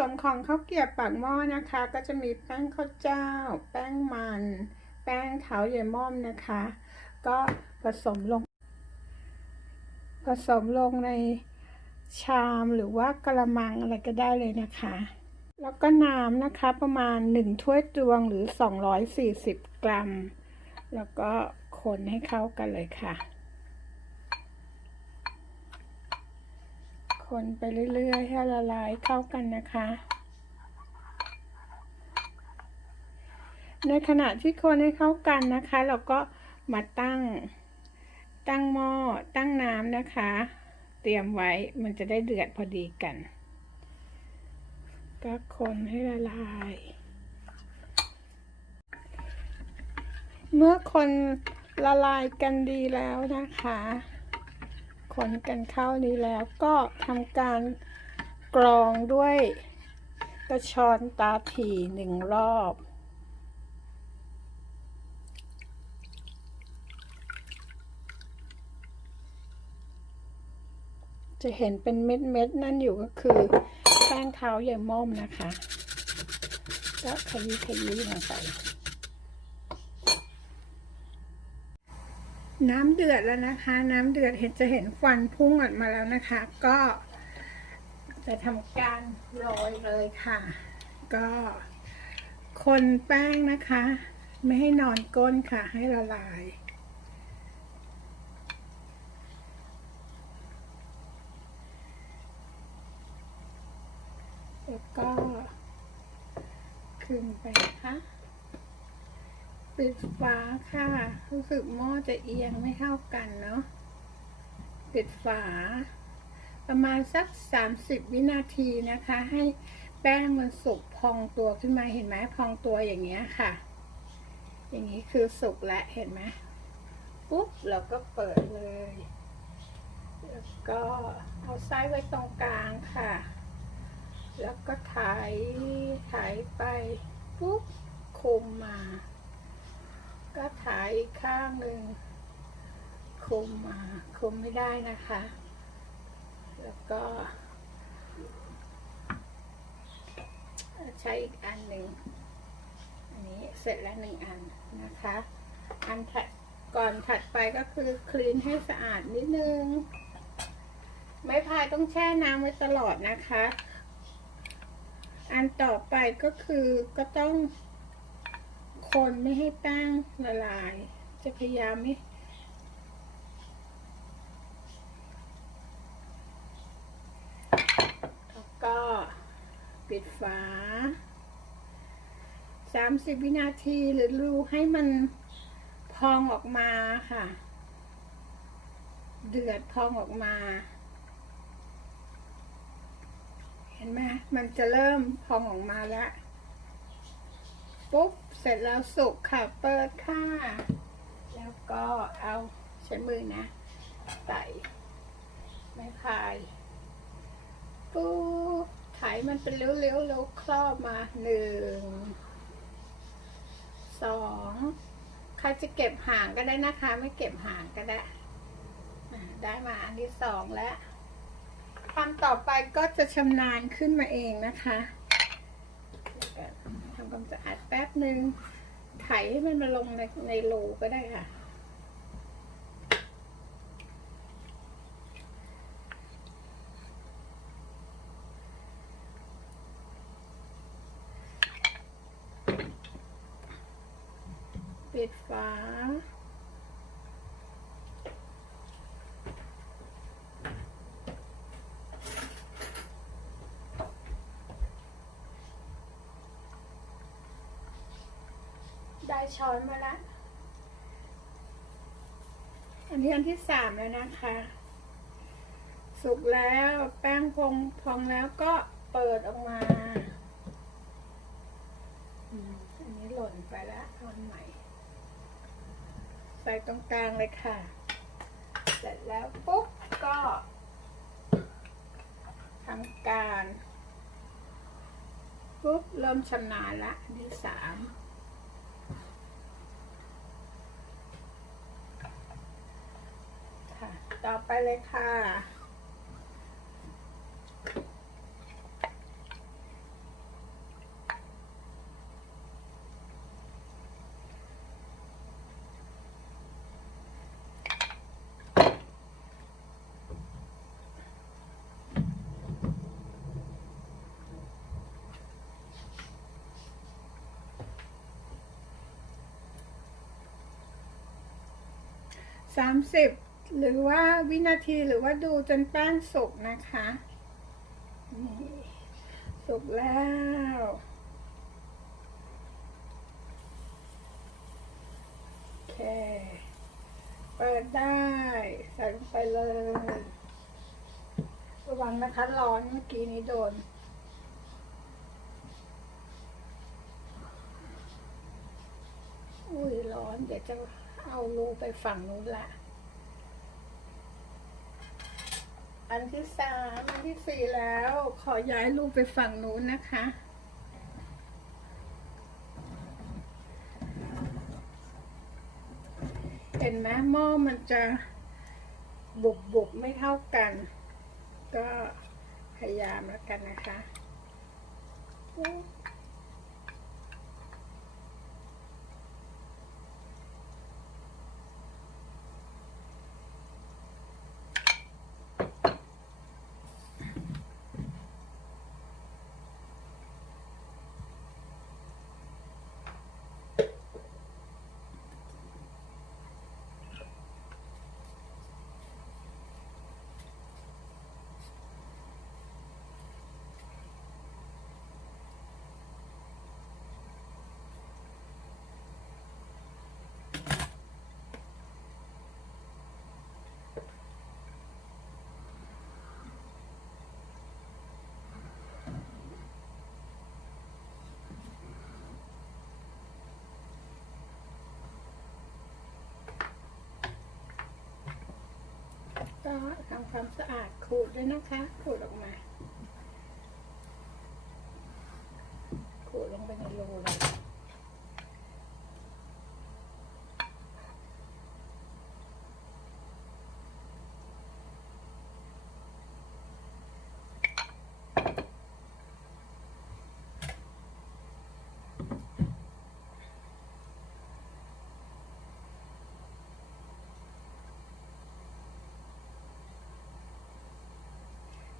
สมของข้าวเกรียบปากหม้อนะคะ ก็จะมีแป้งข้าวเจ้า แป้งมัน แป้งเท้าเยายม่อมนะคะ ก็ผสมลง ผสมลงในชามหรือว่ากระมังอะไรก็ได้เลยนะคะ แล้วก็น้ำนะคะประมาณ 1 ถ้วยตวงหรือ 240 กรัม แล้วก็คนให้เข้ากันเลยค่ะ คนไปเรื่อยๆ ให้ละลายเข้ากันนะคะ ในขณะที่คนให้เข้ากันนะคะ เราก็มาตั้ง ตั้งหม้อ ตั้งน้ำนะคะ เตรียมไว้ มันจะได้เดือดพอดีกัน ก็คนให้ละลาย เมื่อคนละลายกันดีแล้วนะคะ คนกันเข้านี้แล้วก็ทำการกรองด้วยกระชอนตาถี่หนึ่งรอบ จะเห็นเป็นเม็ดเม็ดๆนั่นอยู่ก็คือแป้งเท้าใยม่อมนะคะ ก็ขยี้ขยี้ลงไป น้ำเดือดแล้วนะคะ น้ำเดือดเห็นจะเห็นควันพุ่งออกมาแล้วนะคะ ก็ จะทำการโรยเลยค่ะ ก็ คนแป้งนะคะ ไม่ให้นอนก้นค่ะ ให้ละลายแล้วก็ขึ้นไปนะคะ ปิดฝาค่ะ รู้สึกหม้อจะเอียงไม่เท่ากันเนาะ ปิดฝา ประมาณสัก 30 วินาทีนะคะ ให้แป้งมันสุกพองตัวขึ้นมาเห็นไหมพองตัวอย่างเงี้ยค่ะ อย่างนี้คือสุกแล้วเห็นไหมปุ๊บเราก็เปิดเลย แล้วก็เอาไส้ไว้ตรงกลางค่ะ แล้วก็ถ่ายถ่ายไปปุ๊บคุมมา ก็ถ่ายอีกข้างหนึ่งคุมมาคุมไม่ได้นะคะ แล้วก็ ใช้อีกอันหนึ่งอันนี้เสร็จแล้วหนึ่งอันนะคะ อันถัดก่อนถัดไปก็คือคลีนให้สะอาดนิดนึง ไม้พายต้องแช่น้ำไว้ตลอดนะคะ อันต่อไปก็คือก็ต้อง คนไม่ให้แป้งละลาย จะพยายามไม่แล้วก็ปิดฝาสามสิบวินาทีหรือรูให้มันพองออกมาค่ะ เดือดพองออกมา เห็นไหมมันจะเริ่มพองออกมาแล้ว ปุ๊บ เสร็จแล้วสุกค่ะ เปิดค่ะ แล้วก็เอาใช้มือนะ ใส่ไม้พาย ปุ๊บไถมันเป็นเลี้ยวๆแล้วครอบมาหนึ่งสองใครจะเก็บหางก็ได้นะคะ ไม่เก็บหางก็ได้ ได้มาอันที่สองแล้วทำต่อไปก็จะชำนาญขึ้นมาเองนะคะ ก่อนทำความสะอาดแป๊บหนึ่งไถให้มันมาลงในในโหลก็ได้ค่ะ ปิดฝา ช้อนมาละอันนี้อันที่สามแล้วนะคะ สุกแล้วแป้งพองพองแล้วก็เปิดออกมาอันนี้หล่นไปแล้วเอาอันใหม่ ใส่ตรงกลางเลยค่ะ เสร็จแล้วปุ๊บก็ทำการปุ๊บเริ่มชำนาญละอันที่สาม ต่อไปเลยค่ะสามสิบ หรือว่าวินาทีหรือว่าดูจนแป้งสุกนะคะนี่สุกแล้วโอเคเปิดได้ใส่ลงไปเลยระวังนะคะร้อนเมื่อกี้นี้โดนอุ้ยร้อนเดี๋ยวจะเอารูไปฝั่งนู้นละ อันที่สามอันที่สี่แล้ว ขอย้ายรูปไปฝั่งนู้นนะคะ เห็นไหมหม้อมันจะบุบบุบไม่เท่ากัน ก็พยายามแล้วกันนะคะ ก็ทำความสะอาดขูดด้วยนะคะขูดออกมาขูดลงไปในรูเลย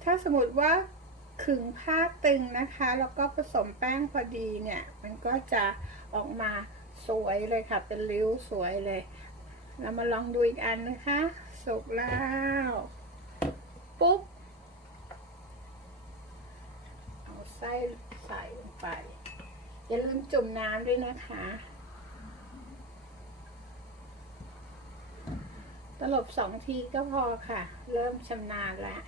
ถ้าสมมติว่าขึงผ้าตึงนะคะ แล้วก็ผสมแป้งพอดีเนี่ย มันก็จะออกมาสวยเลยค่ะ เป็นริ้วสวยเลย เรามาลองดูอีกอันนะคะ สุกแล้ว ปุ๊บ เอาไส้ใส่ลงไป อย่าลืมจุ่มน้ำด้วยนะคะ ตลบสองทีก็พอค่ะ เริ่มชำนาญแล้ว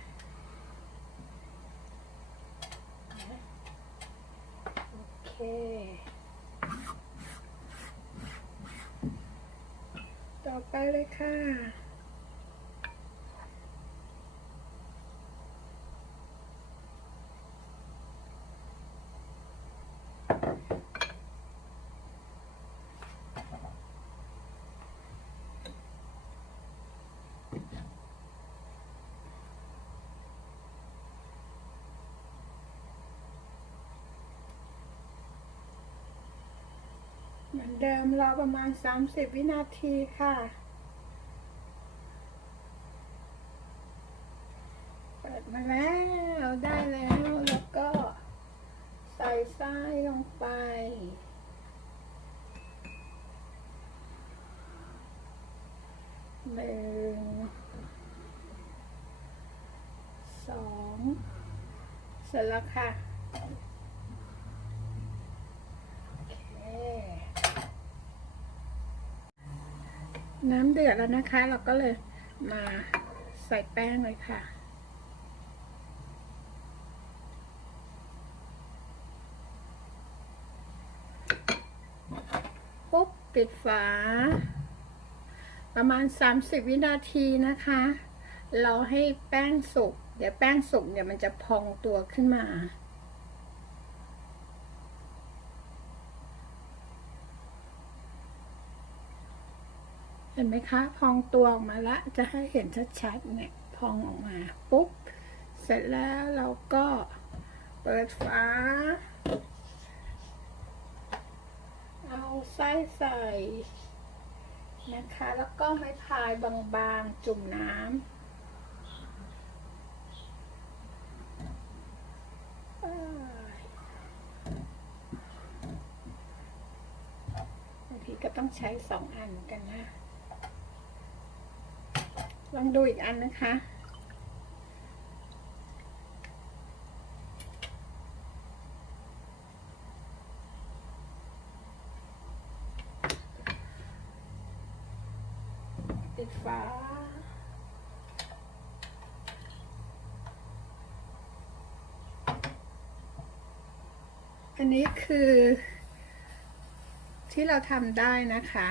โอ เค ต่อไปเลยค่ะ เหมือนเดิมรอประมาณ 30 วินาทีค่ะ เปิดมาแล้วได้แล้วแล้วก็ใส่ไส้ลงไปหนึ่งสองเสร็จแล้วค่ะ โอเค น้ำเดือดแล้วนะคะ เราก็เลยมาใส่แป้งเลยค่ะ ปุ๊บปิดฝา ประมาณ 30 วินาทีนะคะ เราให้แป้งสุก เดี๋ยวแป้งสุกเดี๋ยมันจะพองตัวขึ้นมา เห็นไหมคะ พองตัวออกมาละ จะให้เห็นชัดๆเนี่ย พองออกมา ปุ๊บ เสร็จแล้วเราก็เปิดฝา เอาไส้ใส่นะคะ แล้วก็ไม้พายบางๆ จุ่มน้ำบางทีก็ต้องใช้สองอันกันนะ ลองดูอีกอันนะคะปิดฝาอันนี้คือที่เราทำได้นะคะ